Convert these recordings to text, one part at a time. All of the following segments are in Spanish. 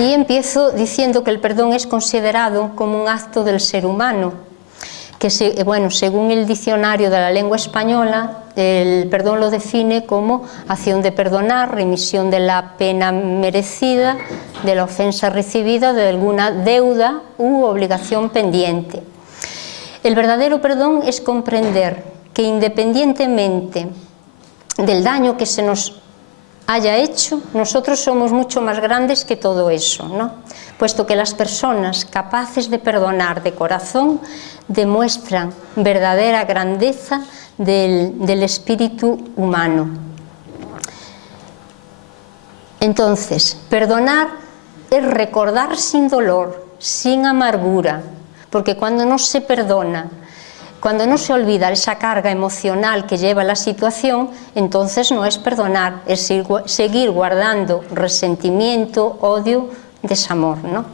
Y empiezo diciendo que el perdón es considerado como un acto del ser humano, que según el diccionario de la lengua española, el perdón lo define como acción de perdonar, remisión de la pena merecida, de la ofensa recibida, de alguna deuda u obligación pendiente. El verdadero perdón es comprender que independientemente del daño que se nos haya hecho, nosotros somos mucho más grandes que todo eso, ¿no? Puesto que las personas capaces de perdonar de corazón demuestran verdadera grandeza del espíritu humano. Entonces, perdonar es recordar sin dolor, sin amargura, porque cuando no se perdona, cuando no se olvida esa carga emocional que lleva la situación, entonces no es perdonar, es seguir guardando resentimiento, odio, desamor, ¿no?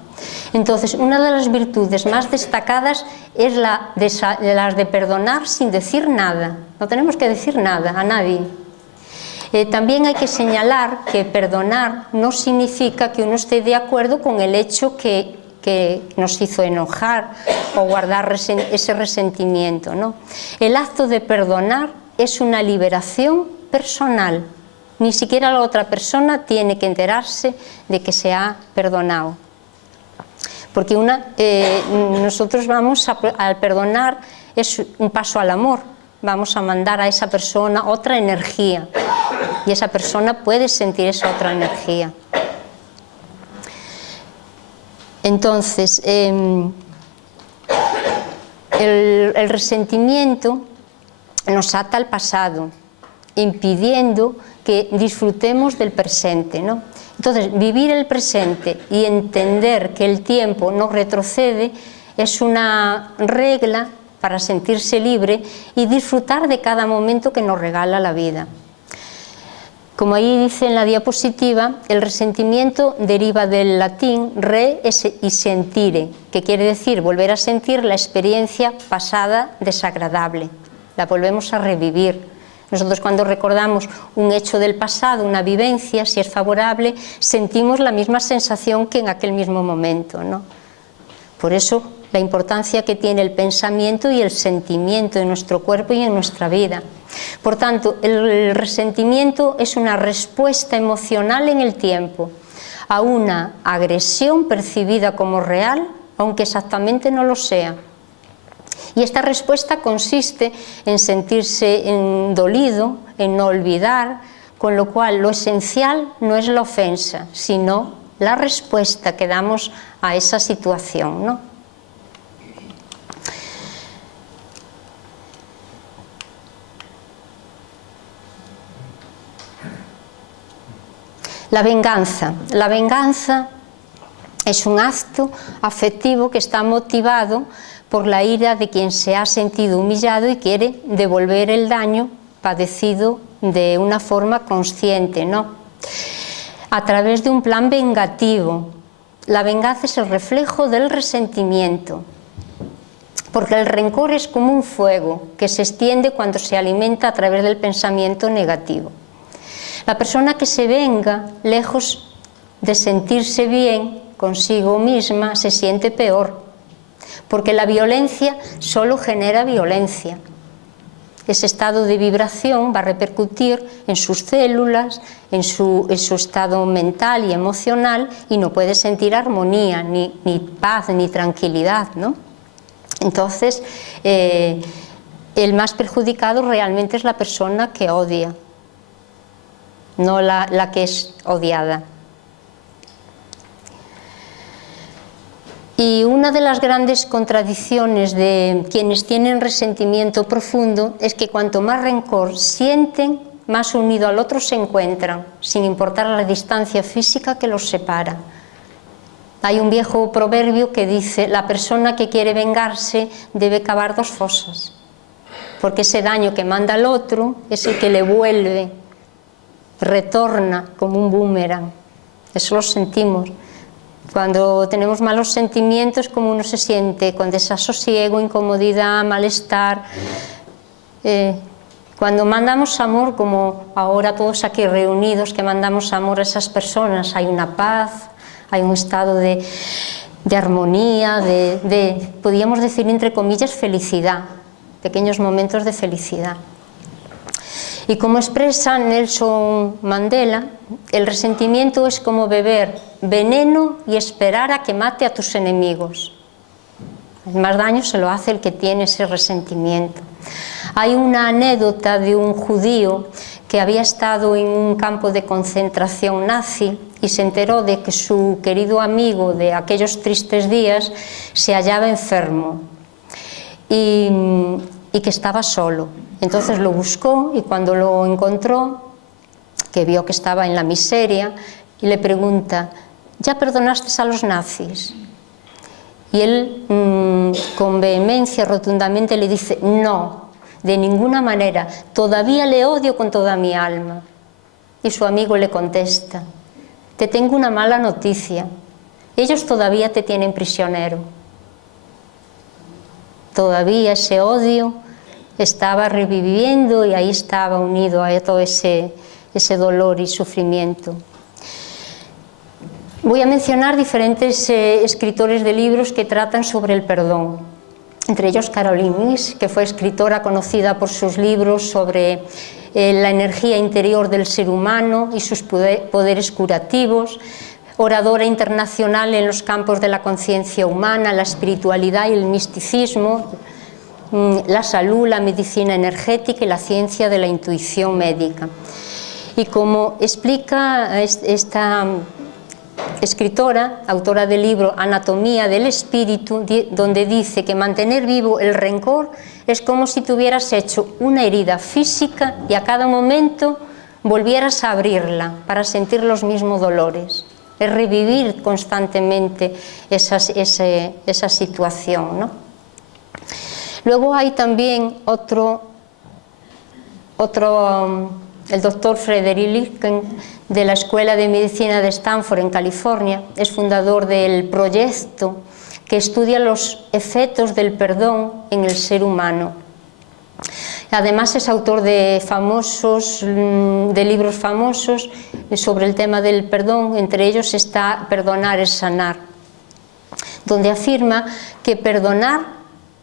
Entonces, una de las virtudes más destacadas es las de perdonar sin decir nada. No tenemos que decir nada a nadie. También hay que señalar que perdonar no significa que uno esté de acuerdo con el hecho que nos hizo enojar o guardar ese resentimiento, ¿no? El acto de perdonar es una liberación personal. Ni siquiera la otra persona tiene que enterarse de que se ha perdonado. Porque nosotros al perdonar es un paso al amor. Vamos a mandar a esa persona otra energía y esa persona puede sentir esa otra energía. Entonces, el resentimiento nos ata al pasado, impidiendo que disfrutemos del presente, ¿no? Entonces, vivir el presente y entender que el tiempo no retrocede es una regla para sentirse libre y disfrutar de cada momento que nos regala la vida. Como ahí dice en la diapositiva, el resentimiento deriva del latín re y sentire, que quiere decir volver a sentir la experiencia pasada desagradable. La volvemos a revivir. Nosotros cuando recordamos un hecho del pasado, una vivencia, si es favorable, sentimos la misma sensación que en aquel mismo momento, ¿no? Por eso la importancia que tiene el pensamiento y el sentimiento en nuestro cuerpo y en nuestra vida. Por tanto, el resentimiento es una respuesta emocional en el tiempo a una agresión percibida como real, aunque exactamente no lo sea. Y esta respuesta consiste en sentirse dolido, en no olvidar, con lo cual lo esencial no es la ofensa, sino la respuesta que damos a esa situación, ¿no? La venganza. La venganza es un acto afectivo que está motivado por la ira de quien se ha sentido humillado y quiere devolver el daño padecido de una forma consciente, ¿no? A través de un plan vengativo. La venganza es el reflejo del resentimiento, porque el rencor es como un fuego que se extiende cuando se alimenta a través del pensamiento negativo. La persona que se venga, lejos de sentirse bien consigo misma, se siente peor, porque la violencia solo genera violencia. Ese estado de vibración va a repercutir en sus células, en su estado mental y emocional, y no puede sentir armonía, ni paz, ni tranquilidad, ¿no? Entonces, el más perjudicado realmente es la persona que odia, no la que es odiada. Y una de las grandes contradicciones de quienes tienen resentimiento profundo es que cuanto más rencor sienten, más unido al otro se encuentran, sin importar la distancia física que los separa. Hay un viejo proverbio que dice: la persona que quiere vengarse debe cavar 2 fosas, porque ese daño que manda al otro es el que le vuelve, retorna como un boomerang. Eso lo sentimos. Cuando tenemos malos sentimientos, como uno se siente con desasosiego, incomodidad, malestar. Cuando mandamos amor, como ahora todos aquí reunidos que mandamos amor a esas personas, hay una paz, hay un estado de armonía, podríamos decir entre comillas, felicidad, pequeños momentos de felicidad. Y como expresa Nelson Mandela, el resentimiento es como beber veneno y esperar a que mate a tus enemigos. El más daño se lo hace el que tiene ese resentimiento. Hay una anécdota de un judío que había estado en un campo de concentración nazi y se enteró de que su querido amigo de aquellos tristes días se hallaba enfermo y que estaba solo. Entonces lo buscó y cuando lo encontró, que vio que estaba en la miseria, y le pregunta: ¿ya perdonaste a los nazis? Y él, con vehemencia, rotundamente le dice: no, de ninguna manera, todavía le odio con toda mi alma. Y su amigo le contesta: te tengo una mala noticia, ellos todavía te tienen prisionero. Todavía ese odio estaba reviviendo y ahí estaba unido a todo ese dolor y sufrimiento. Voy a mencionar diferentes escritores de libros que tratan sobre el perdón. Entre ellos Caroline Myss, que fue escritora conocida por sus libros sobre la energía interior del ser humano y sus poderes curativos, oradora internacional en los campos de la conciencia humana, la espiritualidad y el misticismo, la salud, la medicina energética y la ciencia de la intuición médica. Y como explica esta escritora, autora del libro Anatomía del Espíritu, donde dice que mantener vivo el rencor es como si te hubieras hecho una herida física y a cada momento volvieras a abrirla para sentir los mismos dolores. Es revivir constantemente esa situación, ¿no? Luego hay también el doctor Frederick Lipkin, de la Escuela de Medicina de Stanford en California, es fundador del proyecto que estudia los efectos del perdón en el ser humano. Además es autor de libros famosos sobre el tema del perdón, entre ellos está Perdonar es sanar, donde afirma que perdonar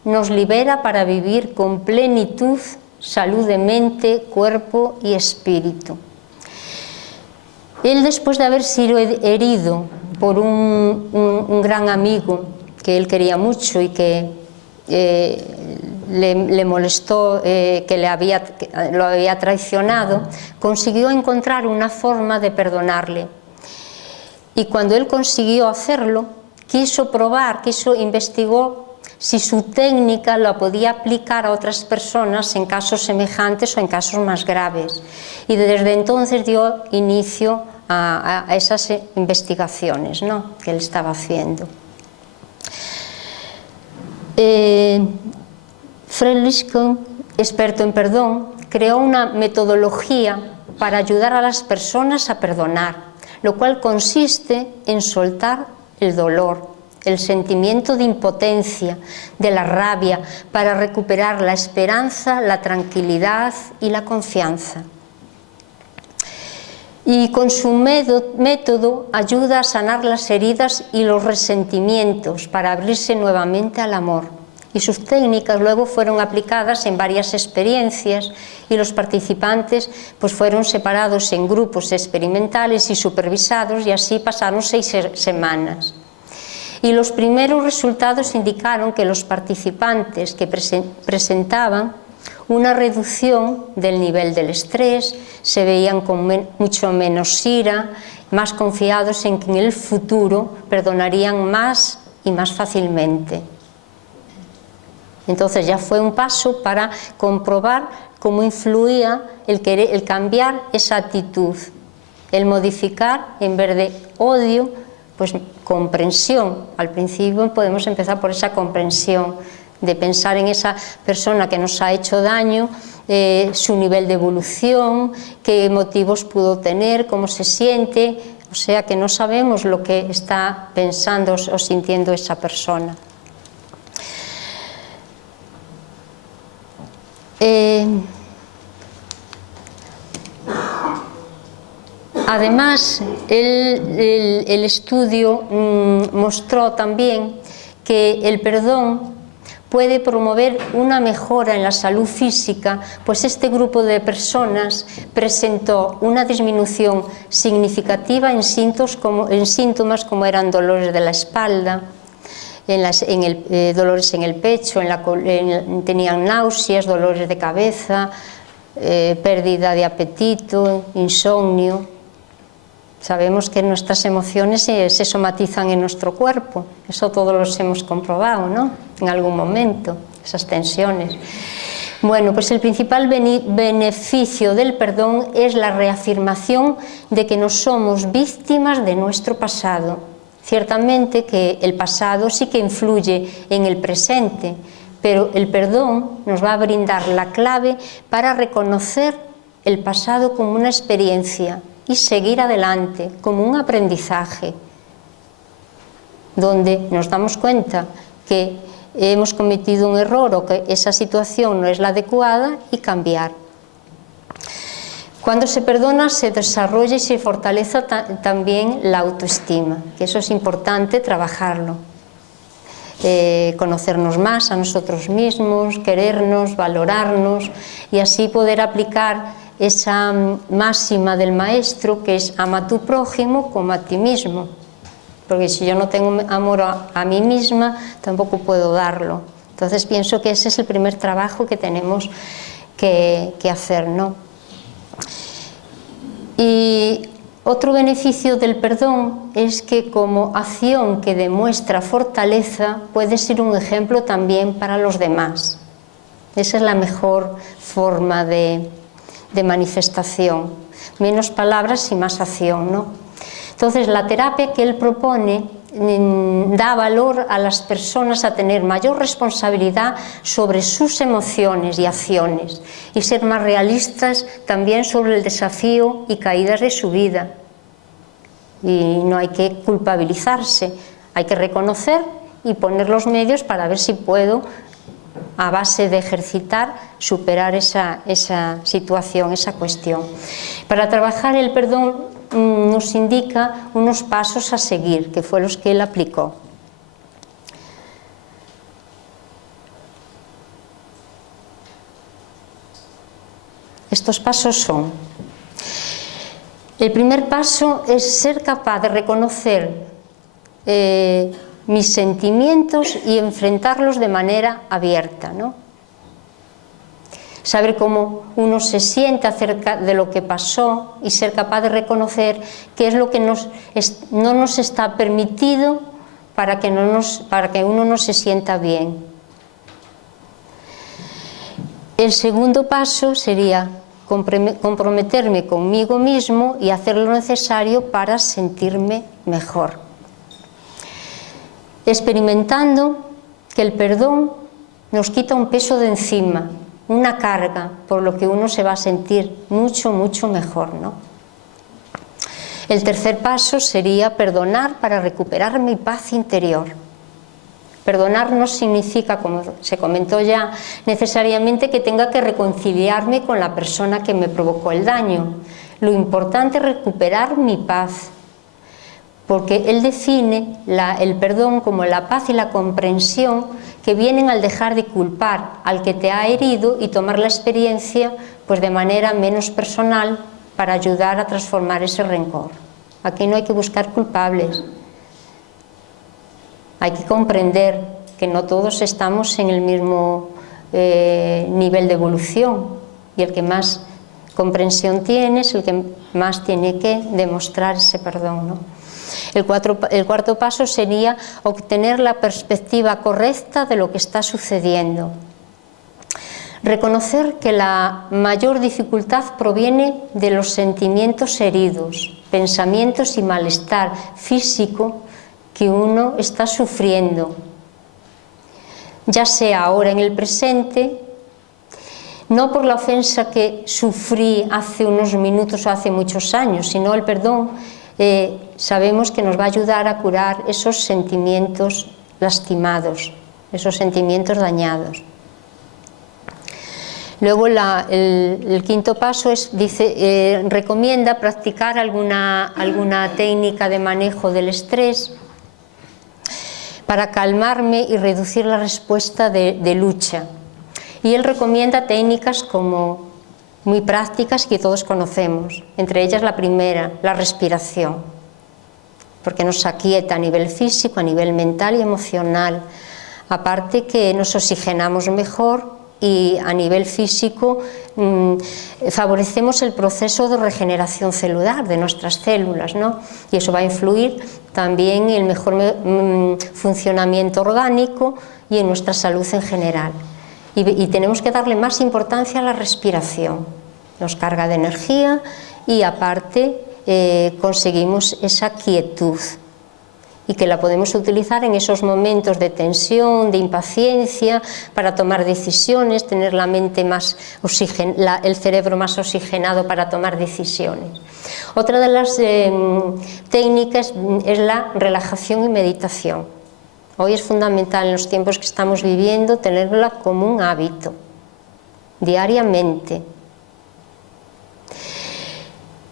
nos libera para vivir con plenitud, salud de mente, cuerpo y espíritu. Él, después de haber sido herido por un gran amigo que él quería mucho y que le molestó, que lo había traicionado, consiguió encontrar una forma de perdonarle. Y cuando él consiguió hacerlo, investigó si su técnica la podía aplicar a otras personas en casos semejantes o en casos más graves. Y desde entonces dio inicio a esas investigaciones, ¿no?, que él estaba haciendo. Fred Lipkin, experto en perdón, creó una metodología para ayudar a las personas a perdonar, lo cual consiste en soltar el dolor, el sentimiento de impotencia, de la rabia, para recuperar la esperanza, la tranquilidad y la confianza. Y con su método ayuda a sanar las heridas y los resentimientos para abrirse nuevamente al amor. Y sus técnicas luego fueron aplicadas en varias experiencias y los participantes pues fueron separados en grupos experimentales y supervisados, y así pasaron 6 semanas. Y los primeros resultados indicaron que los participantes que presentaban una reducción del nivel del estrés, se veían con mucho menos ira, más confiados en que en el futuro perdonarían más y más fácilmente. Entonces ya fue un paso para comprobar cómo influía el cambiar esa actitud, el modificar, en vez de odio, pues comprensión. Al principio podemos empezar por esa comprensión, de pensar en esa persona que nos ha hecho daño, su nivel de evolución, qué motivos pudo tener, cómo se siente, o sea que no sabemos lo que está pensando o sintiendo esa persona. Además, el estudio mostró también que el perdón puede promover una mejora en la salud física, pues este grupo de personas presentó una disminución significativa en síntomas como eran dolores de la espalda, dolores en el pecho, tenían náuseas, dolores de cabeza, pérdida de apetito, insomnio. Sabemos que nuestras emociones se somatizan en nuestro cuerpo, eso todos los hemos comprobado, ¿no? En algún momento, esas tensiones. Bueno, pues el principal beneficio del perdón es la reafirmación de que no somos víctimas de nuestro pasado. Ciertamente que el pasado sí que influye en el presente, pero el perdón nos va a brindar la clave para reconocer el pasado como una experiencia y seguir adelante como un aprendizaje, donde nos damos cuenta que hemos cometido un error o que esa situación no es la adecuada y cambiar. Cuando se perdona se desarrolla y se fortalece también la autoestima, que eso es importante trabajarlo. Conocernos más a nosotros mismos, querernos, valorarnos y así poder aplicar esa máxima del maestro que es ama a tu prójimo como a ti mismo, porque si yo no tengo amor a mí misma tampoco puedo darlo. Entonces pienso que ese es el primer trabajo que tenemos que hacer, ¿no? Y otro beneficio del perdón es que como acción que demuestra fortaleza puede ser un ejemplo también para los demás. Esa es la mejor forma de manifestación, menos palabras y más acción, ¿no? Entonces la terapia que él propone da valor a las personas a tener mayor responsabilidad sobre sus emociones y acciones y ser más realistas también sobre el desafío y caídas de su vida. Y no hay que culpabilizarse, hay que reconocer y poner los medios para ver si puedo, a base de ejercitar, superar esa situación, esa cuestión. Para trabajar el perdón nos indica unos pasos a seguir, que fue los que él aplicó. Estos pasos son: el primer paso es ser capaz de reconocer mis sentimientos y enfrentarlos de manera abierta, ¿no? Saber cómo uno se siente acerca de lo que pasó y ser capaz de reconocer qué es lo que no nos está permitido para que uno no se sienta bien. El segundo paso sería comprometerme conmigo mismo y hacer lo necesario para sentirme mejor. Experimentando que el perdón nos quita un peso de encima, una carga, por lo que uno se va a sentir mucho, mucho mejor, ¿no? El tercer paso sería perdonar para recuperar mi paz interior. Perdonar no significa, como se comentó ya, necesariamente que tenga que reconciliarme con la persona que me provocó el daño. Lo importante es recuperar mi paz, porque él define el perdón como la paz y la comprensión que vienen al dejar de culpar al que te ha herido y tomar la experiencia pues de manera menos personal para ayudar a transformar ese rencor. Aquí no hay que buscar culpables. Hay que comprender que no todos estamos en el mismo nivel de evolución y el que más comprensión tiene es el que más tiene que demostrar ese perdón, ¿no? El cuarto paso sería obtener la perspectiva correcta de lo que está sucediendo. Reconocer que la mayor dificultad proviene de los sentimientos heridos, pensamientos y malestar físico que uno está sufriendo, ya sea ahora en el presente, no por la ofensa que sufrí hace unos minutos o hace muchos años, sino el perdón sabemos que nos va a ayudar a curar esos sentimientos lastimados, esos sentimientos dañados. Luego el quinto paso recomienda practicar alguna técnica de manejo del estrés para calmarme y reducir la respuesta de lucha. Y él recomienda técnicas como muy prácticas que todos conocemos, entre ellas la primera, la respiración, porque nos aquieta a nivel físico, a nivel mental y emocional. Aparte que nos oxigenamos mejor y a nivel físico favorecemos el proceso de regeneración celular de nuestras células, ¿no? Y eso va a influir también en el mejor funcionamiento orgánico y en nuestra salud en general. Y tenemos que darle más importancia a la respiración. Nos carga de energía y aparte conseguimos esa quietud, y que la podemos utilizar en esos momentos de tensión, de impaciencia, para tomar decisiones, tener la mente más el cerebro más oxigenado para tomar decisiones. Otra de las técnicas es la relajación y meditación. Hoy es fundamental en los tiempos que estamos viviendo tenerla como un hábito, diariamente.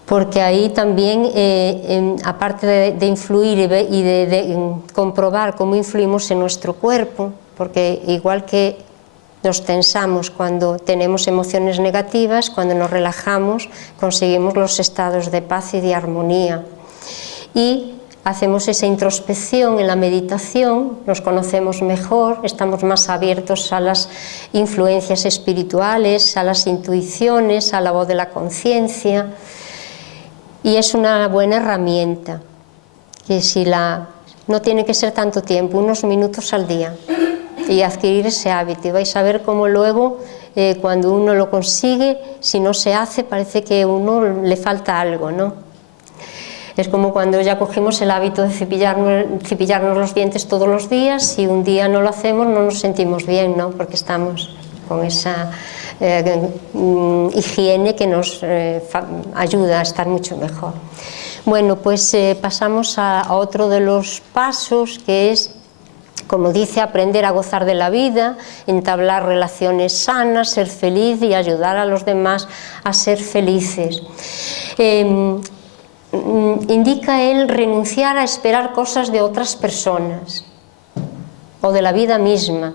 Porque ahí también, aparte de influir y de comprobar cómo influimos en nuestro cuerpo, porque igual que nos tensamos cuando tenemos emociones negativas, cuando nos relajamos conseguimos los estados de paz y de armonía. Y hacemos esa introspección en la meditación, nos conocemos mejor, estamos más abiertos a las influencias espirituales, a las intuiciones, a la voz de la conciencia. Y es una buena herramienta, que no tiene que ser tanto tiempo, unos minutos al día, y adquirir ese hábito. Y vais a ver cómo luego, cuando uno lo consigue, si no se hace, parece que a uno le falta algo, ¿no? Es como cuando ya cogemos el hábito de cepillarnos los dientes todos los días, y un día no lo hacemos, no nos sentimos bien, ¿no? Porque estamos con esa higiene que nos ayuda a estar mucho mejor. Bueno, pues pasamos a otro de los pasos, que es, como dice, aprender a gozar de la vida, entablar relaciones sanas, ser feliz y ayudar a los demás a ser felices. Indica él renunciar a esperar cosas de otras personas o de la vida misma.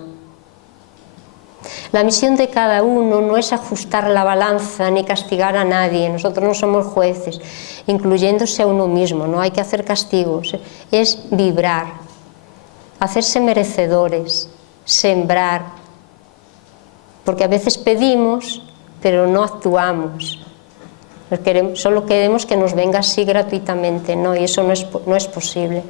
La misión de cada uno no es ajustar la balanza ni castigar a nadie, nosotros no somos jueces, incluyéndose a uno mismo, no hay que hacer castigos, es vibrar, hacerse merecedores, sembrar, porque a veces pedimos pero no actuamos, solo queremos que nos venga así gratuitamente, ¿no? Y eso no es posible.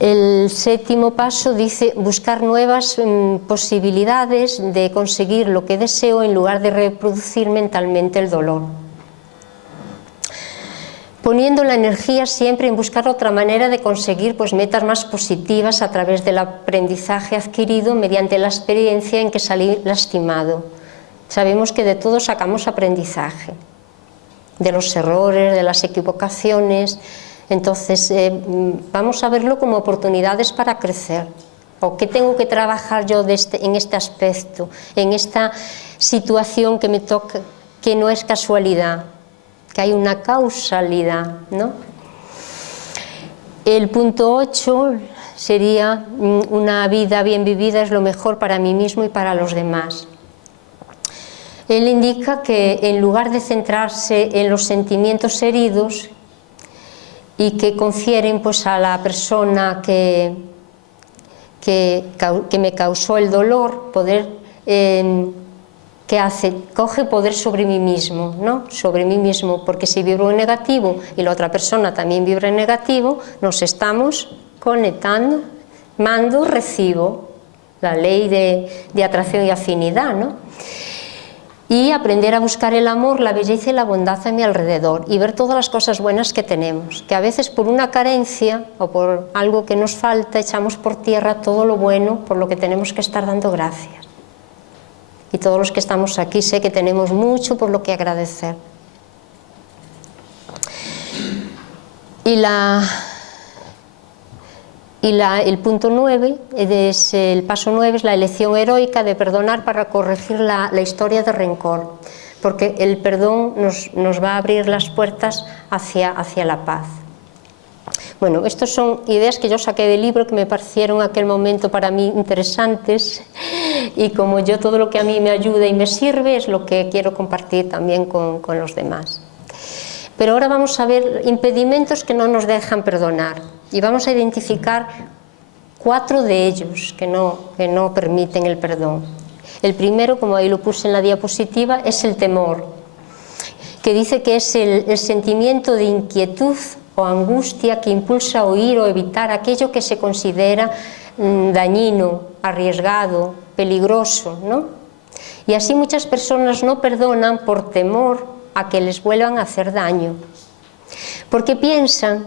El séptimo paso dice buscar nuevas posibilidades de conseguir lo que deseo en lugar de reproducir mentalmente el dolor. Poniendo la energía siempre en buscar otra manera de conseguir metas más positivas a través del aprendizaje adquirido mediante la experiencia en que salí lastimado. Sabemos que de todo sacamos aprendizaje, de los errores, de las equivocaciones. Entonces vamos a verlo como oportunidades para crecer. ¿O qué tengo que trabajar yo en este aspecto, en esta situación que me toca, que no es casualidad, que hay una causalidad, ¿no? El punto 8 sería una vida bien vivida es lo mejor para mí mismo y para los demás. Él indica que en lugar de centrarse en los sentimientos heridos y que confieren a la persona que me causó el dolor, ¿qué hace? Coge poder sobre mí mismo, ¿no? Sobre mí mismo, porque si vibro en negativo y la otra persona también vibra en negativo, nos estamos conectando, mando, recibo, la ley de atracción y afinidad, ¿no? Y aprender a buscar el amor, la belleza y la bondad a mi alrededor y ver todas las cosas buenas que tenemos, que a veces por una carencia o por algo que nos falta echamos por tierra todo lo bueno por lo que tenemos que estar dando gracias. Y todos los que estamos aquí sé que tenemos mucho por lo que agradecer. Y Y el punto 9, el paso 9 es la elección heroica de perdonar para corregir la historia de rencor, porque el perdón nos va a abrir las puertas hacia la paz. Bueno, estas son ideas que yo saqué del libro que me parecieron en aquel momento para mí interesantes, y como yo todo lo que a mí me ayuda y me sirve es lo que quiero compartir también con los demás. Pero ahora vamos a ver impedimentos que no nos dejan perdonar, y vamos a identificar 4 de ellos que no permiten el perdón. El primero, como ahí lo puse en la diapositiva, es el temor, que dice que es el sentimiento de inquietud o angustia que impulsa a huir o evitar aquello que se considera dañino, arriesgado, peligroso, ¿no? Y así muchas personas no perdonan por temor a que les vuelvan a hacer daño, porque piensan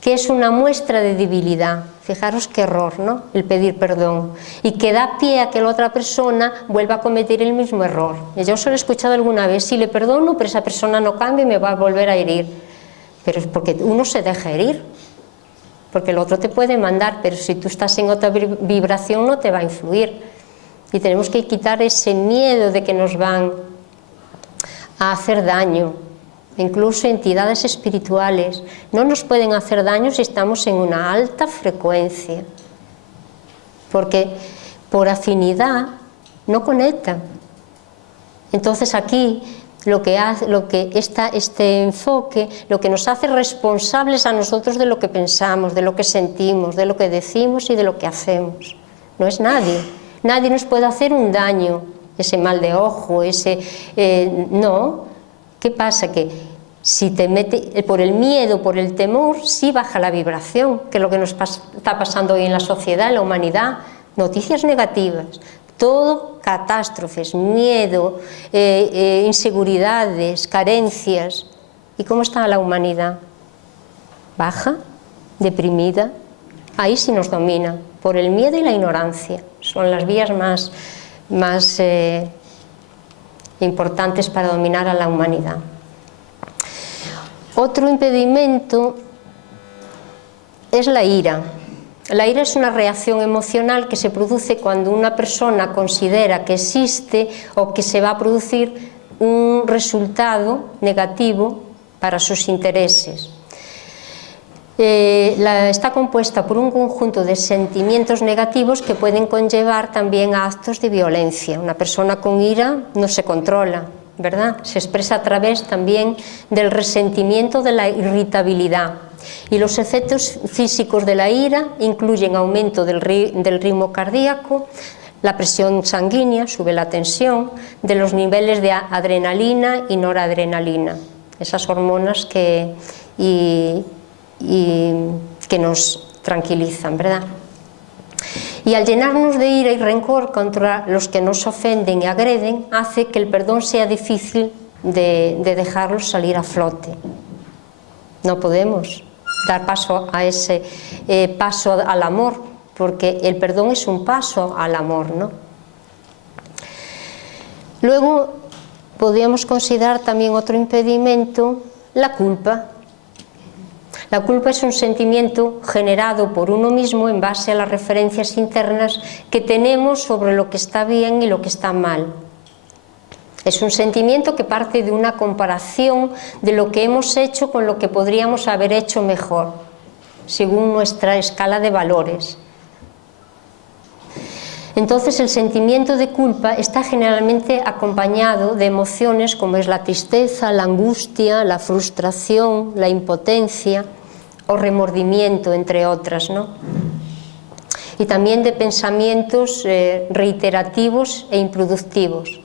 que es una muestra de debilidad. Fijaros qué error, ¿no?, el pedir perdón, y que da pie a que la otra persona vuelva a cometer el mismo error. Yo solo he escuchado alguna vez: sí, le perdono, pero esa persona no cambia y me va a volver a herir. Pero es porque uno se deja herir, porque el otro te puede mandar, pero si tú estás en otra vibración no te va a influir. Y tenemos que quitar ese miedo de que nos van a hacer daño. Incluso entidades espirituales no nos pueden hacer daño si estamos en una alta frecuencia, porque por afinidad no conectan. Entonces aquí este enfoque lo que nos hace responsables a nosotros de lo que pensamos, de lo que sentimos, de lo que decimos y de lo que hacemos. No es nadie. Nadie nos puede hacer un daño, ese mal de ojo, no. ¿Qué pasa? Que si te mete por el miedo, por el temor, sí baja la vibración, que es lo que nos está pasando hoy en la sociedad, en la humanidad. Noticias negativas, todo catástrofes, miedo, inseguridades, carencias. ¿Y cómo está la humanidad? Baja, deprimida. Ahí sí nos domina, por el miedo y la ignorancia. Son las vías más importantes para dominar a la humanidad. Otro impedimento es la ira. La ira es una reacción emocional que se produce cuando una persona considera que existe o que se va a producir un resultado negativo para sus intereses. Está compuesta por un conjunto de sentimientos negativos que pueden conllevar también a actos de violencia. Una persona con ira no se controla, ¿verdad? Se expresa a través también del resentimiento, de la irritabilidad. Y los efectos físicos de la ira incluyen aumento del ritmo cardíaco, la presión sanguínea, sube la tensión, de los niveles de adrenalina y noradrenalina, esas hormonas que nos tranquilizan, ¿verdad? Y al llenarnos de ira y rencor contra los que nos ofenden y agreden, hace que el perdón sea difícil de dejarlos salir a flote. No podemos dar paso a ese paso al amor, porque el perdón es un paso al amor, ¿no? Luego podríamos considerar también otro impedimento, la culpa. La culpa es un sentimiento generado por uno mismo en base a las referencias internas que tenemos sobre lo que está bien y lo que está mal. Es un sentimiento que parte de una comparación de lo que hemos hecho con lo que podríamos haber hecho mejor, según nuestra escala de valores. Entonces el sentimiento de culpa está generalmente acompañado de emociones como es la tristeza, la angustia, la frustración, la impotencia o remordimiento, entre otras, ¿no? Y también de pensamientos reiterativos e improductivos.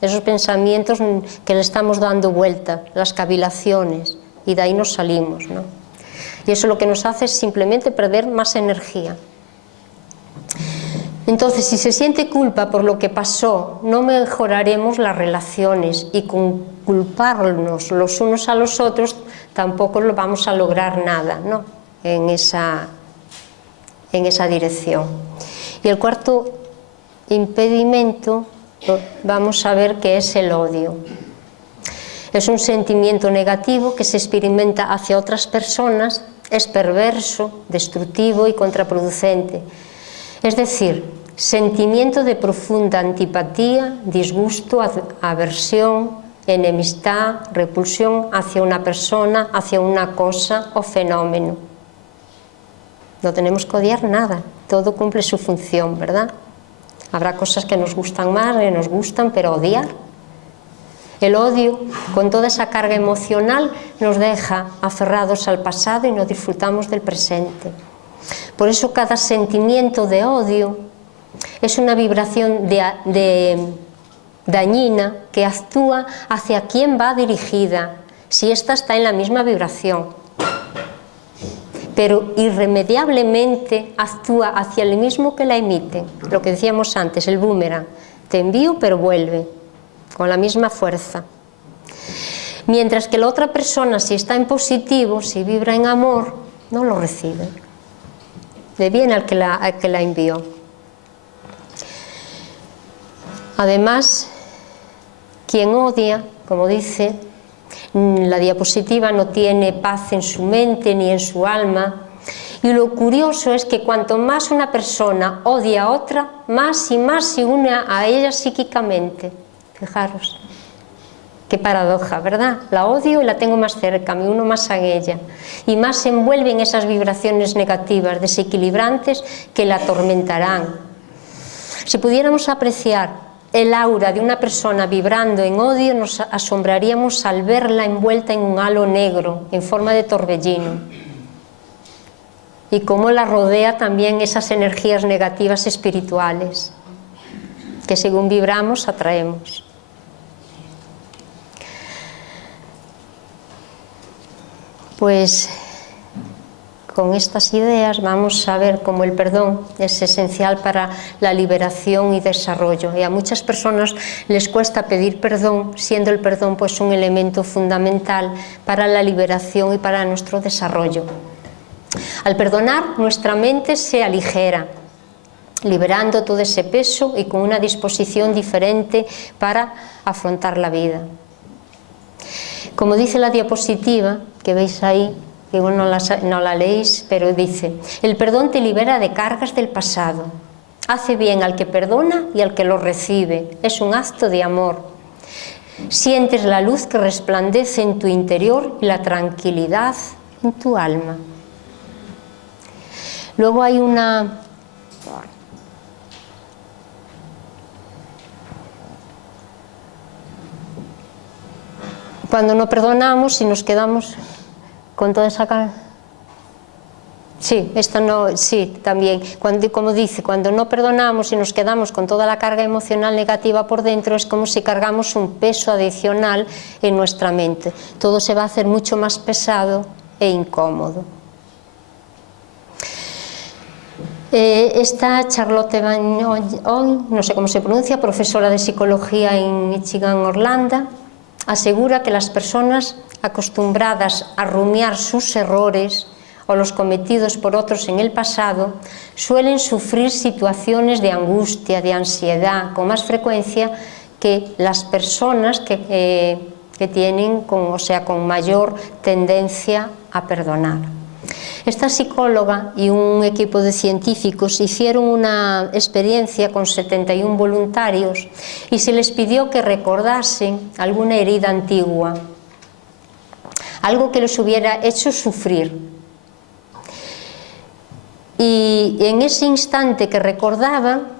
Esos pensamientos que le estamos dando vuelta, las cavilaciones, y de ahí nos salimos, ¿no? Y eso lo que nos hace es simplemente perder más energía. Entonces, si se siente culpa por lo que pasó, no mejoraremos las relaciones, y con culparnos los unos a los otros tampoco lo vamos a lograr nada, ¿no?, en esa dirección. Y el cuarto impedimento, vamos a ver que es el odio. Es un sentimiento negativo que se experimenta hacia otras personas es perverso, destructivo y contraproducente. Es decir, sentimiento de profunda antipatía, disgusto, aversión, enemistad, repulsión hacia una persona, hacia una cosa o fenómeno. No tenemos que odiar nada, todo cumple su función, ¿verdad? Habrá cosas que nos gustan más, que nos gustan, pero odiar. El odio, con toda esa carga emocional, nos deja aferrados al pasado y no disfrutamos del presente. Por eso cada sentimiento de odio es una vibración dañina que actúa hacia quien va dirigida, si ésta está en la misma vibración. Pero irremediablemente actúa hacia el mismo que la emite. Lo que decíamos antes, el boomerang. Te envío, pero vuelve, con la misma fuerza. Mientras que la otra persona, si está en positivo, si vibra en amor, no lo recibe. Le viene al que la envió. Además, quien odia, como dice la diapositiva, no tiene paz en su mente ni en su alma. Y lo curioso es que cuanto más una persona odia a otra, más y más se une a ella psíquicamente. Fijaros, qué paradoja, ¿verdad? La odio y la tengo más cerca, me uno más a ella. Y más se envuelve en esas vibraciones negativas, desequilibrantes, que la atormentarán. Si pudiéramos apreciar el aura de una persona vibrando en odio, nos asombraríamos al verla envuelta en un halo negro, en forma de torbellino. Y cómo la rodea también esas energías negativas espirituales, que según vibramos, atraemos. Pues con estas ideas vamos a ver cómo el perdón es esencial para la liberación y desarrollo. Y a muchas personas les cuesta pedir perdón, siendo el perdón pues un elemento fundamental para la liberación y para nuestro desarrollo. Al perdonar, nuestra mente se aligera, liberando todo ese peso y con una disposición diferente para afrontar la vida. Como dice la diapositiva, que veis ahí, que no la leéis, pero dice: el perdón te libera de cargas del pasado, hace bien al que perdona y al que lo recibe, es un acto de amor. Sientes la luz que resplandece en tu interior y la tranquilidad en tu alma. Luego hay una... Cuando no perdonamos y nos quedamos con toda esa carga. Sí, esto no, sí, también. Como dice, cuando no perdonamos y nos quedamos con toda la carga emocional negativa por dentro, es como si cargamos un peso adicional en nuestra mente. Todo se va a hacer mucho más pesado e incómodo. Esta Charlotte Van Oyn, no sé cómo se pronuncia, profesora de psicología en Michigan, Orlando, asegura que las personas acostumbradas a rumiar sus errores o los cometidos por otros en el pasado suelen sufrir situaciones de angustia, de ansiedad con más frecuencia que las personas que tienen con mayor tendencia a perdonar. Esta psicóloga y un equipo de científicos hicieron una experiencia con 71 voluntarios y se les pidió que recordasen alguna herida antigua, algo que les hubiera hecho sufrir. Y en ese instante que recordaban,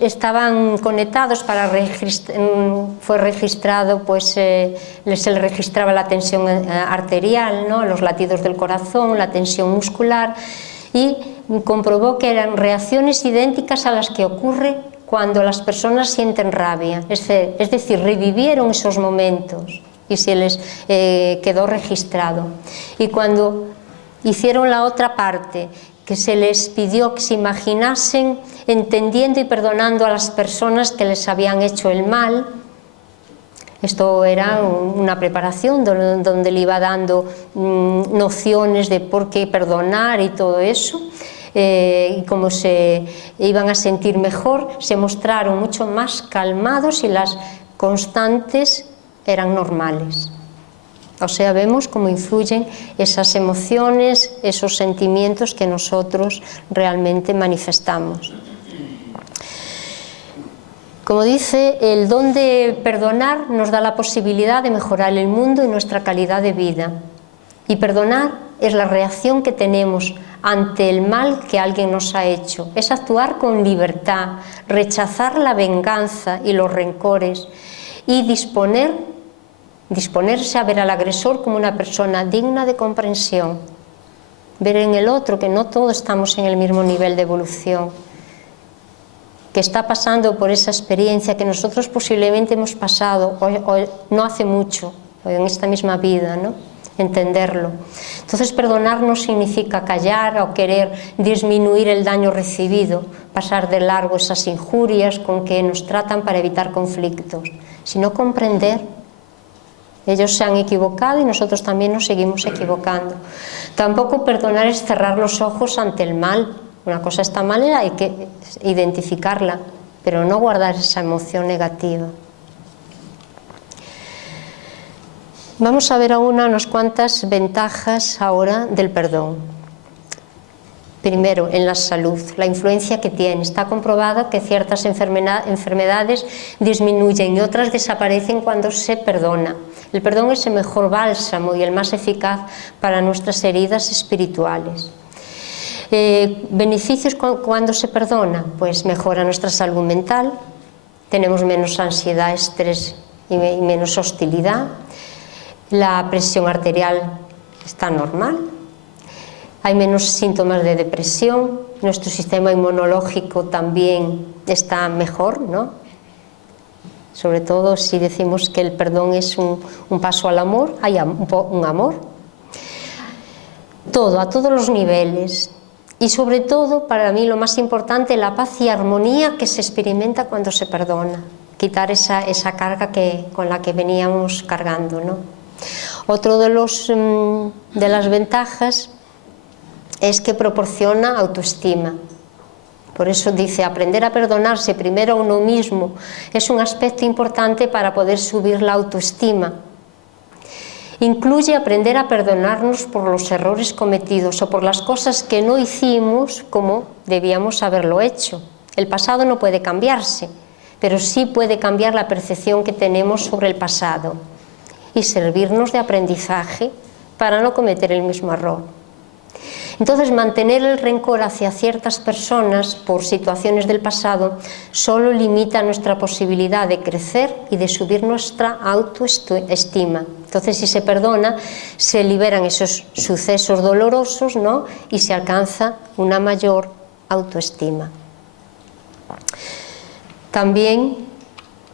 estaban conectados fue registrado, pues se les registraba la tensión arterial, ¿no?, los latidos del corazón, la tensión muscular, y comprobó que eran reacciones idénticas a las que ocurre cuando las personas sienten rabia, es decir, revivieron esos momentos y se les quedó registrado. Y cuando hicieron la otra parte, que se les pidió que se imaginasen entendiendo y perdonando a las personas que les habían hecho el mal. Esto era una preparación donde le iba dando nociones de por qué perdonar y todo eso, y cómo se iban a sentir mejor. Se mostraron mucho más calmados y las constantes eran normales. O sea, vemos cómo influyen esas emociones, esos sentimientos que nosotros realmente manifestamos. Como dice, el don de perdonar nos da la posibilidad de mejorar el mundo y nuestra calidad de vida. Y perdonar es la reacción que tenemos ante el mal que alguien nos ha hecho. Es actuar con libertad, rechazar la venganza y los rencores y disponerse a ver al agresor como una persona digna de comprensión. Ver en el otro que no todos estamos en el mismo nivel de evolución, que está pasando por esa experiencia que nosotros posiblemente hemos pasado o no hace mucho, o en esta misma vida, ¿no? Entenderlo. Entonces, perdonar no significa callar o querer disminuir el daño recibido, pasar de largo esas injurias con que nos tratan para evitar conflictos, sino comprender. Ellos se han equivocado y nosotros también nos seguimos equivocando. Tampoco perdonar es cerrar los ojos ante el mal. Una cosa está mal, hay que identificarla, pero no guardar esa emoción negativa. Vamos a ver ahora unas cuantas ventajas ahora del perdón. Primero, en la salud, la influencia que tiene. Está comprobado que ciertas enfermedades disminuyen y otras desaparecen cuando se perdona. El perdón es el mejor bálsamo y el más eficaz para nuestras heridas espirituales. Beneficios cuando se perdona, pues mejora nuestra salud mental, tenemos menos ansiedad, estrés y menos hostilidad, la presión arterial está normal, hay menos síntomas de depresión, nuestro sistema inmunológico también está mejor, ¿no? Sobre todo si decimos que el perdón es un paso al amor, hay un amor. Todo, a todos los niveles. Y sobre todo, para mí lo más importante, la paz y armonía que se experimenta cuando se perdona. Quitar esa carga con la que veníamos cargando, ¿no? Otro de las ventajas es que proporciona autoestima. Por eso dice, aprender a perdonarse primero a uno mismo es un aspecto importante para poder subir la autoestima. Incluye aprender a perdonarnos por los errores cometidos o por las cosas que no hicimos como debíamos haberlo hecho. El pasado no puede cambiarse, pero sí puede cambiar la percepción que tenemos sobre el pasado y servirnos de aprendizaje para no cometer el mismo error. Entonces, mantener el rencor hacia ciertas personas por situaciones del pasado solo limita nuestra posibilidad de crecer y de subir nuestra autoestima. Entonces, si se perdona, se liberan esos sucesos dolorosos, ¿no? Y se alcanza una mayor autoestima. También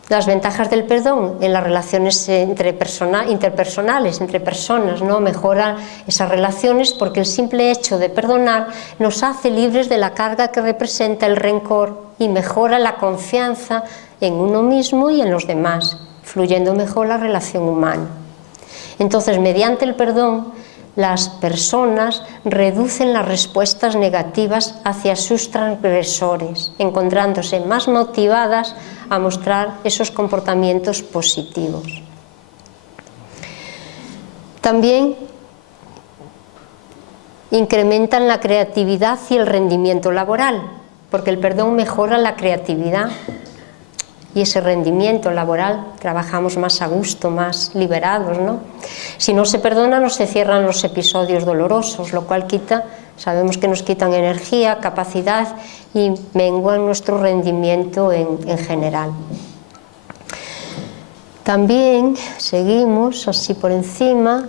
las ventajas del perdón en las relaciones interpersonales, entre personas, ¿no? Mejora esas relaciones porque el simple hecho de perdonar nos hace libres de la carga que representa el rencor y mejora la confianza en uno mismo y en los demás, fluyendo mejor la relación humana. Entonces, mediante el perdón, las personas reducen las respuestas negativas hacia sus transgresores, encontrándose más motivadas a mostrar esos comportamientos positivos. También incrementan la creatividad y el rendimiento laboral, porque el perdón mejora la creatividad y ese rendimiento laboral, trabajamos más a gusto, más liberados, ¿no? Si no se perdona, no se cierran los episodios dolorosos, lo cual sabemos que nos quitan energía, capacidad y menguan nuestro rendimiento en general. También seguimos así por encima,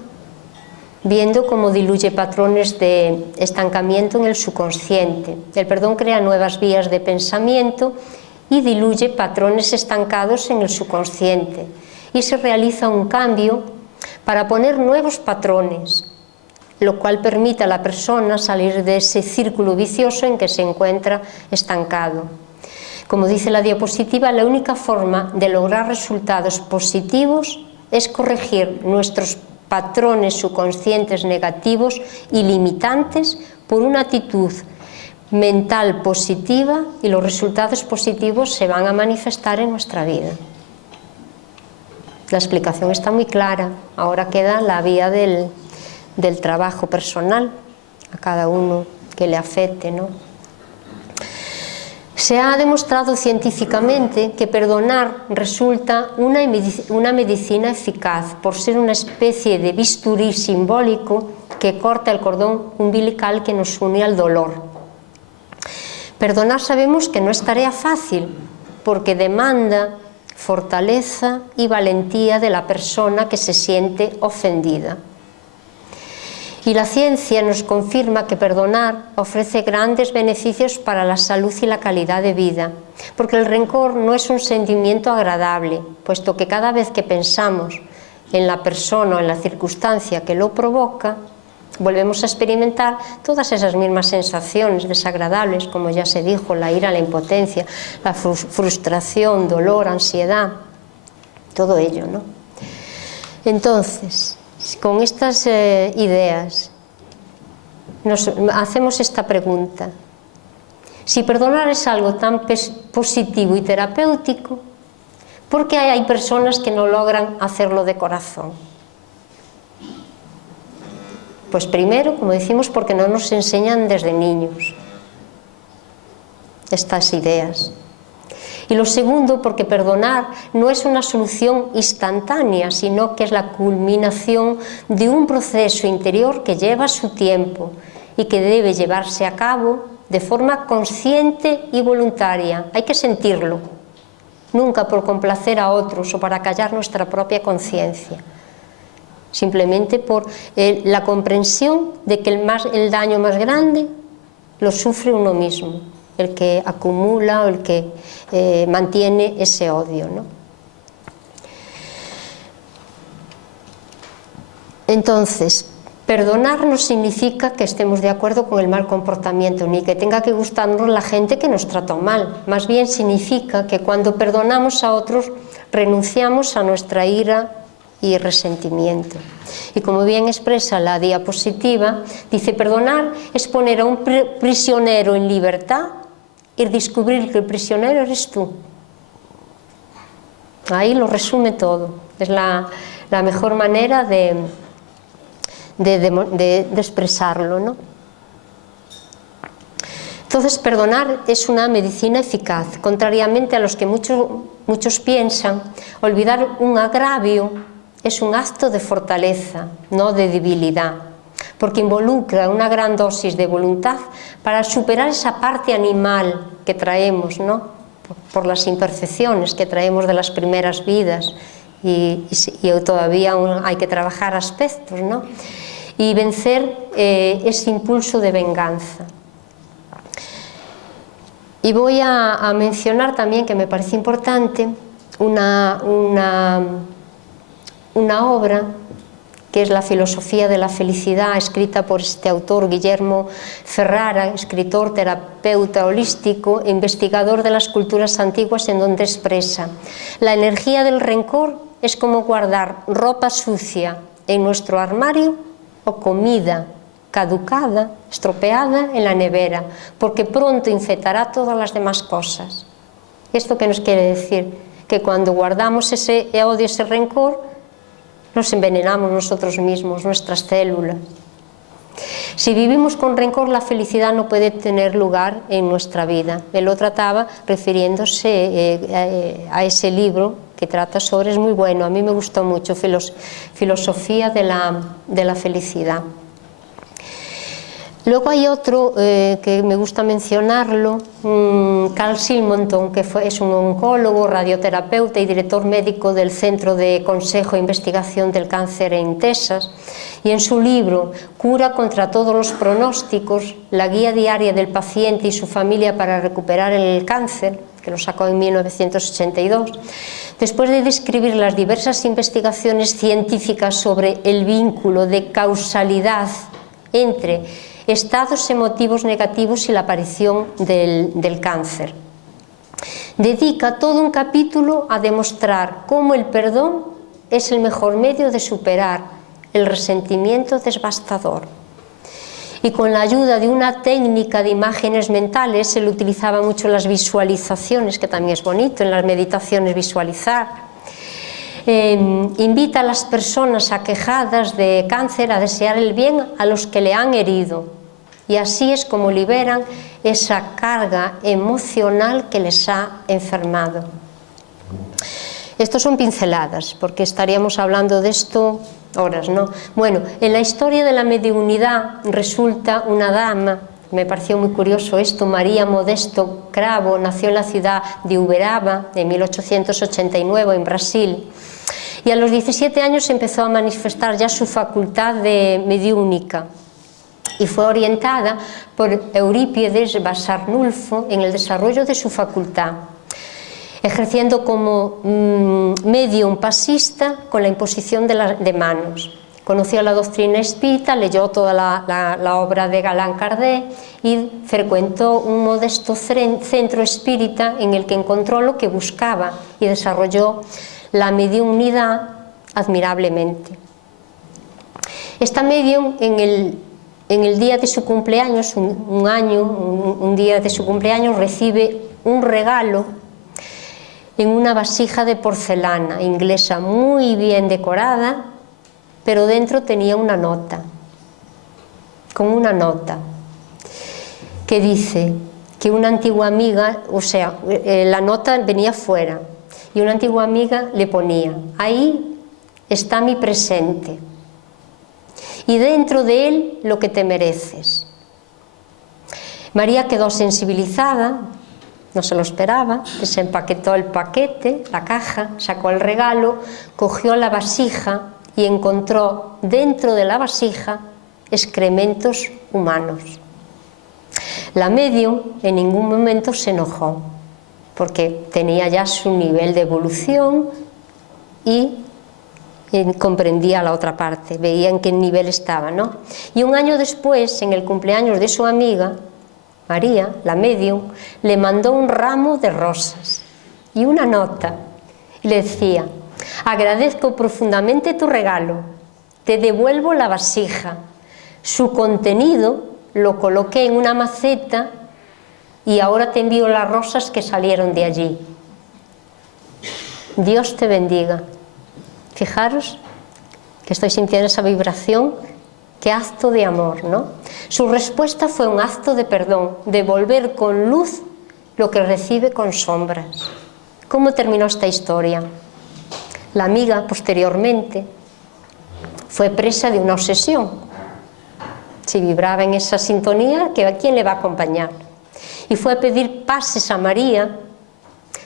viendo cómo diluye patrones de estancamiento en el subconsciente. El perdón crea nuevas vías de pensamiento y diluye patrones estancados en el subconsciente y se realiza un cambio para poner nuevos patrones, lo cual permite a la persona salir de ese círculo vicioso en que se encuentra estancado. Como dice la diapositiva, la única forma de lograr resultados positivos es corregir nuestros patrones subconscientes negativos y limitantes por una actitud mental positiva y los resultados positivos se van a manifestar en nuestra vida. La explicación está muy clara. Ahora queda la vía del trabajo personal, a cada uno que le afecte, ¿no? Se ha demostrado científicamente que perdonar resulta una medicina eficaz por ser una especie de bisturí simbólico que corta el cordón umbilical que nos une al dolor. Perdonar sabemos que no es tarea fácil, porque demanda fortaleza y valentía de la persona que se siente ofendida. Y la ciencia nos confirma que perdonar ofrece grandes beneficios para la salud y la calidad de vida, porque el rencor no es un sentimiento agradable, puesto que cada vez que pensamos en la persona o en la circunstancia que lo provoca, volvemos a experimentar todas esas mismas sensaciones desagradables, como ya se dijo, la ira, la impotencia, la frustración, dolor, ansiedad, todo ello, ¿no? Entonces, con estas ideas nos hacemos esta pregunta: si perdonar es algo tan positivo y terapéutico, ¿por qué hay personas que no logran hacerlo de corazón? Pues primero, como decimos, porque no nos enseñan desde niños estas ideas. Y lo segundo, porque perdonar no es una solución instantánea, sino que es la culminación de un proceso interior que lleva su tiempo y que debe llevarse a cabo de forma consciente y voluntaria. Hay que sentirlo, nunca por complacer a otros o para callar nuestra propia conciencia. Simplemente por la comprensión de que el daño más grande lo sufre uno mismo, el que acumula o el que mantiene ese odio, ¿no? Entonces, perdonar no significa que estemos de acuerdo con el mal comportamiento, ni que tenga que gustarnos la gente que nos trató mal. Más bien significa que cuando perdonamos a otros, renunciamos a nuestra ira y resentimiento. Y como bien expresa la diapositiva, dice: perdonar es poner a un prisionero en libertad y descubrir que el prisionero eres tú. Ahí lo resume todo. Es la mejor manera de expresarlo, ¿no? Entonces, perdonar es una medicina eficaz. Contrariamente a los que muchos piensan, olvidar un agravio es un acto de fortaleza, no de debilidad, porque involucra una gran dosis de voluntad para superar esa parte animal que traemos, ¿no? Por las imperfecciones que traemos de las primeras vidas, y todavía aún hay que trabajar aspectos, ¿no? Y vencer ese impulso de venganza. Y voy a mencionar también, que me parece importante, una obra que es La filosofía de la felicidad, escrita por este autor Guillermo Ferrara, escritor, terapeuta holístico e investigador de las culturas antiguas, en donde expresa: la energía del rencor es como guardar ropa sucia en nuestro armario o comida caducada, estropeada en la nevera, porque pronto infectará todas las demás cosas. ¿Esto qué nos quiere decir? Que cuando guardamos ese odio, ese rencor, nos envenenamos nosotros mismos, nuestras células. Si vivimos con rencor, la felicidad no puede tener lugar en nuestra vida. Él lo trataba refiriéndose a ese libro que trata sobre, es muy bueno, a mí me gustó mucho, Filosofía de la felicidad. Luego hay otro que me gusta mencionarlo, Carl Simonton, que es un oncólogo, radioterapeuta y director médico del Centro de Consejo e Investigación del Cáncer en Texas, y en su libro Cura contra todos los pronósticos, la guía diaria del paciente y su familia para recuperar el cáncer, que lo sacó en 1982, después de describir las diversas investigaciones científicas sobre el vínculo de causalidad entre estados emotivos negativos y la aparición del cáncer, dedica todo un capítulo a demostrar cómo el perdón es el mejor medio de superar el resentimiento devastador. Y con la ayuda de una técnica de imágenes mentales, él utilizaba mucho las visualizaciones, que también es bonito en las meditaciones visualizar. invita a las personas aquejadas de cáncer a desear el bien a los que le han herido, y así es como liberan esa carga emocional que les ha enfermado. Estos son pinceladas, porque estaríamos hablando de esto horas, ¿no? Bueno, en la historia de la mediunidad resulta una dama, me pareció muy curioso esto, María Modesto Cravo, nació en la ciudad de Uberaba en 1889 en Brasil, y a los 17 años empezó a manifestar ya su facultad de mediúnica, y fue orientada por Eurípides Basarnulfo en el desarrollo de su facultad, ejerciendo como medium pasista con la imposición de manos. Conoció la doctrina espírita, leyó toda la obra de Galán Cardé y frecuentó un modesto centro espírita en el que encontró lo que buscaba y desarrolló la mediunidad admirablemente. Esta medium en el día de su cumpleaños, un día de su cumpleaños, recibe un regalo en una vasija de porcelana inglesa muy bien decorada, pero dentro tenía una nota, con una nota que dice que una antigua amiga, o sea, la nota venía fuera, y una antigua amiga le ponía: ahí está mi presente, y dentro de él lo que te mereces. María quedó sensibilizada, no se lo esperaba, desempaquetó el paquete, la caja, sacó el regalo, cogió la vasija y encontró dentro de la vasija excrementos humanos. La medium en ningún momento se enojó, porque tenía ya su nivel de evolución y comprendía la otra parte, veía en qué nivel estaba, ¿no? Y un año después, en el cumpleaños de su amiga, María, la medium, le mandó un ramo de rosas y una nota. Le decía: agradezco profundamente tu regalo, te devuelvo la vasija, su contenido lo coloqué en una maceta y ahora te envío las rosas que salieron de allí. Dios te bendiga. Fijaros que estoy sintiendo esa vibración. Qué acto de amor, ¿no? Su respuesta fue un acto de perdón, devolver con luz lo que recibe con sombras. ¿Cómo terminó esta historia? La amiga, posteriormente, fue presa de una obsesión. Si vibraba en esa sintonía, ¿a quién le va a acompañar? Y fue a pedir pases a María,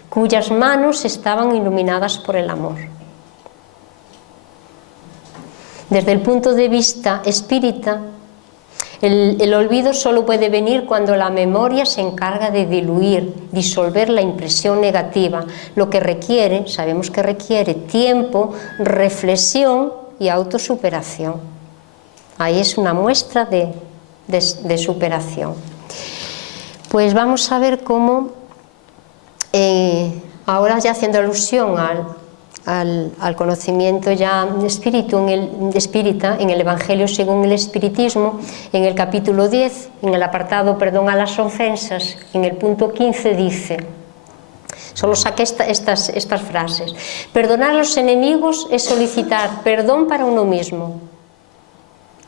cuyas manos estaban iluminadas por el amor. Desde el punto de vista espírita, el olvido solo puede venir cuando la memoria se encarga de disolver la impresión negativa, lo que requiere, sabemos que requiere tiempo, reflexión y autosuperación. Ahí es una muestra de superación. Pues vamos a ver cómo, ahora ya haciendo alusión al conocimiento ya espírita, en el Evangelio según el Espiritismo, en el capítulo 10, en el apartado perdón a las ofensas, en el punto 15 dice, solo saqué estas frases: perdonar a los enemigos es solicitar perdón para uno mismo.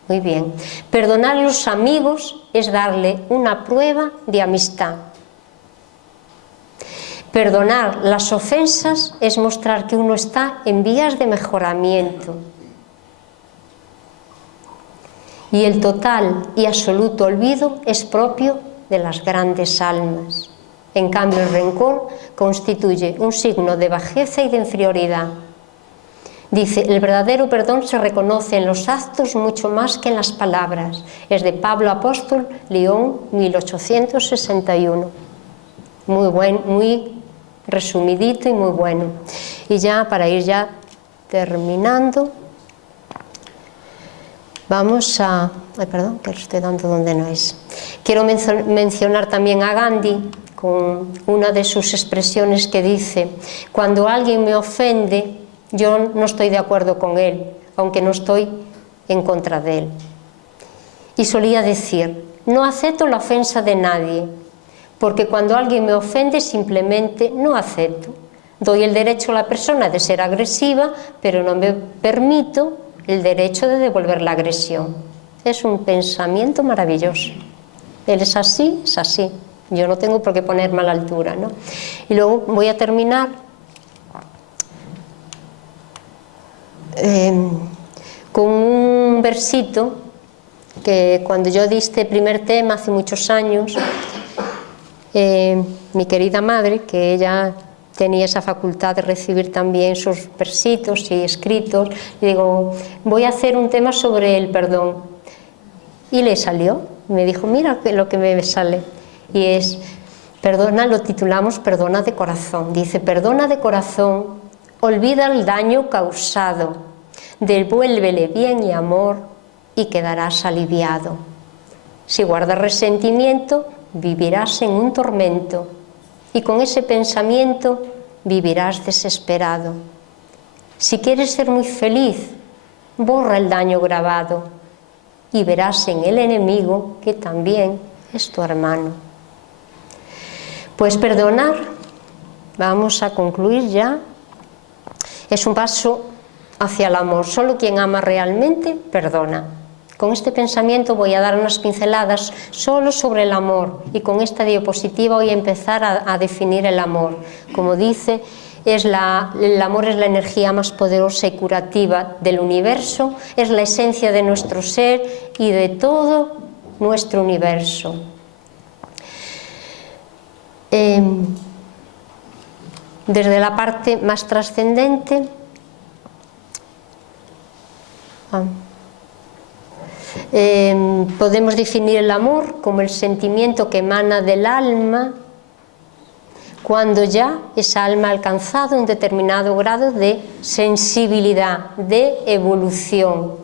Muy bien. Perdonar a los amigos es darle una prueba de amistad. Perdonar las ofensas es mostrar que uno está en vías de mejoramiento. Y el total y absoluto olvido es propio de las grandes almas. En cambio, el rencor constituye un signo de bajeza y de inferioridad. Dice: el verdadero perdón se reconoce en los actos mucho más que en las palabras. Es de Pablo Apóstol, León, 1861. Muy resumidito y muy bueno. Y ya, para ir ya terminando, vamos a... perdón, que lo estoy dando donde no es. Quiero mencionar también a Gandhi, con una de sus expresiones que dice: cuando alguien me ofende, yo no estoy de acuerdo con él, aunque no estoy en contra de él. Y solía decir: no acepto la ofensa de nadie, porque cuando alguien me ofende simplemente no acepto. Doy el derecho a la persona de ser agresiva, pero no me permito el derecho de devolver la agresión. Es un pensamiento maravilloso. Él es así, es así. Yo no tengo por qué ponerme a la altura, ¿no? Y luego voy a terminar con un versito que cuando yo di este primer tema hace muchos años, mi querida madre, que ella tenía esa facultad de recibir también sus versitos y escritos, le digo, voy a hacer un tema sobre el perdón. Y le salió, me dijo, mira lo que me sale. Y es, perdona, lo titulamos Perdona de corazón. Dice, perdona de corazón, olvida el daño causado, devuélvele bien y amor y quedarás aliviado. Si guardas resentimiento, vivirás en un tormento y con ese pensamiento vivirás desesperado. Si quieres ser muy feliz, borra el daño grabado y verás en el enemigo que también es tu hermano. Pues perdonar, vamos a concluir ya, es un paso hacia el amor. Solo quien ama realmente perdona. Con este pensamiento voy a dar unas pinceladas solo sobre el amor y con esta diapositiva voy a empezar a definir el amor. Como dice, el amor es la energía más poderosa y curativa del universo, es la esencia de nuestro ser y de todo nuestro universo. Desde la parte más trascendente, podemos definir el amor como el sentimiento que emana del alma cuando ya esa alma ha alcanzado un determinado grado de sensibilidad, de evolución.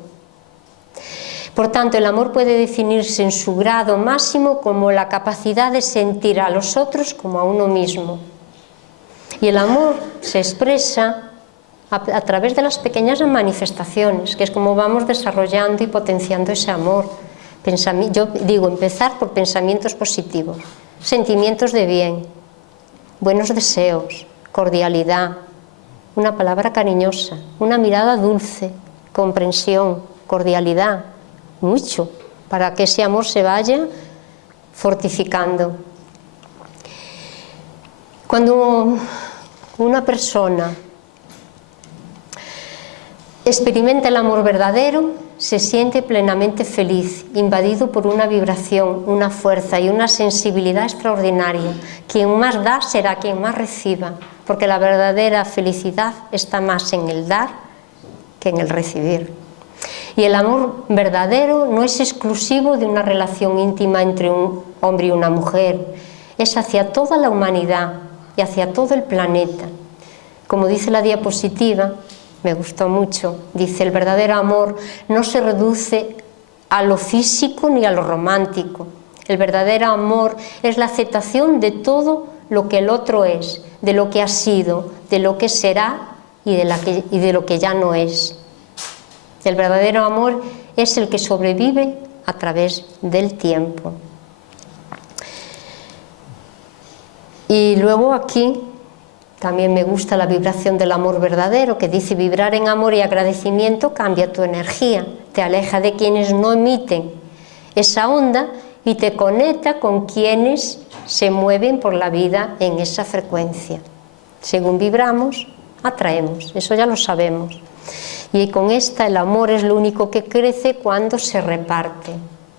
Por tanto, el amor puede definirse en su grado máximo como la capacidad de sentir a los otros como a uno mismo. Y el amor se expresa a través de las pequeñas manifestaciones, que es como vamos desarrollando y potenciando ese amor. Yo digo, empezar por pensamientos positivos, sentimientos de bien, buenos deseos, cordialidad, una palabra cariñosa, una mirada dulce, comprensión, cordialidad, mucho, para que ese amor se vaya fortificando. Cuando una persona experimenta el amor verdadero, se siente plenamente feliz, invadido por una vibración, una fuerza y una sensibilidad extraordinaria. Quien más da será quien más reciba, porque la verdadera felicidad está más en el dar que en el recibir. Y el amor verdadero no es exclusivo de una relación íntima entre un hombre y una mujer, es hacia toda la humanidad y hacia todo el planeta. Como dice la diapositiva, me gustó mucho, dice, el verdadero amor no se reduce a lo físico ni a lo romántico. El verdadero amor es la aceptación de todo lo que el otro es, de lo que ha sido, de lo que será y de lo que ya no es. El verdadero amor es el que sobrevive a través del tiempo. Y luego aquí también me gusta la vibración del amor verdadero, que dice, vibrar en amor y agradecimiento cambia tu energía, te aleja de quienes no emiten esa onda y te conecta con quienes se mueven por la vida en esa frecuencia. Según vibramos, atraemos, eso ya lo sabemos. Y con esta, el amor es lo único que crece cuando se reparte.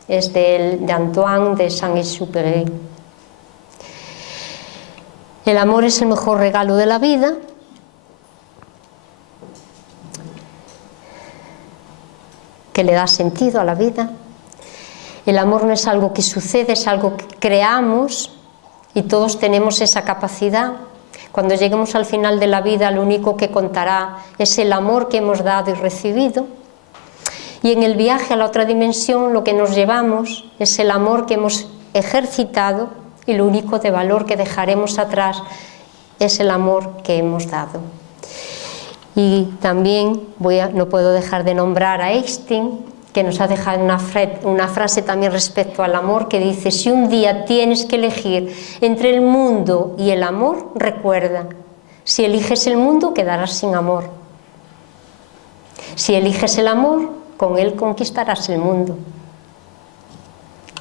Es de Antoine de Saint-Exupéry. El amor es el mejor regalo de la vida. Que le da sentido a la vida. El amor no es algo que sucede, es algo que creamos y todos tenemos esa capacidad. Cuando lleguemos al final de la vida, lo único que contará es el amor que hemos dado y recibido. Y en el viaje a la otra dimensión, lo que nos llevamos es el amor que hemos ejercitado y lo único de valor que dejaremos atrás es el amor que hemos dado. Y también no puedo dejar de nombrar a Einstein, que nos ha dejado una frase también respecto al amor, que dice, si un día tienes que elegir entre el mundo y el amor, recuerda, Si eliges el mundo, quedarás sin amor. Si eliges el amor, con él conquistarás el mundo.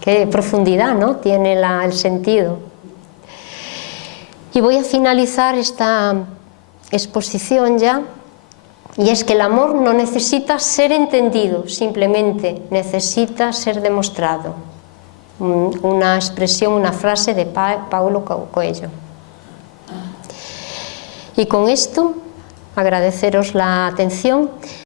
Qué profundidad, ¿no?, tiene el sentido. Y voy a finalizar esta exposición ya, y es que el amor no necesita ser entendido, simplemente necesita ser demostrado. Una expresión, una frase de Paulo Coelho. Y con esto, agradeceros la atención.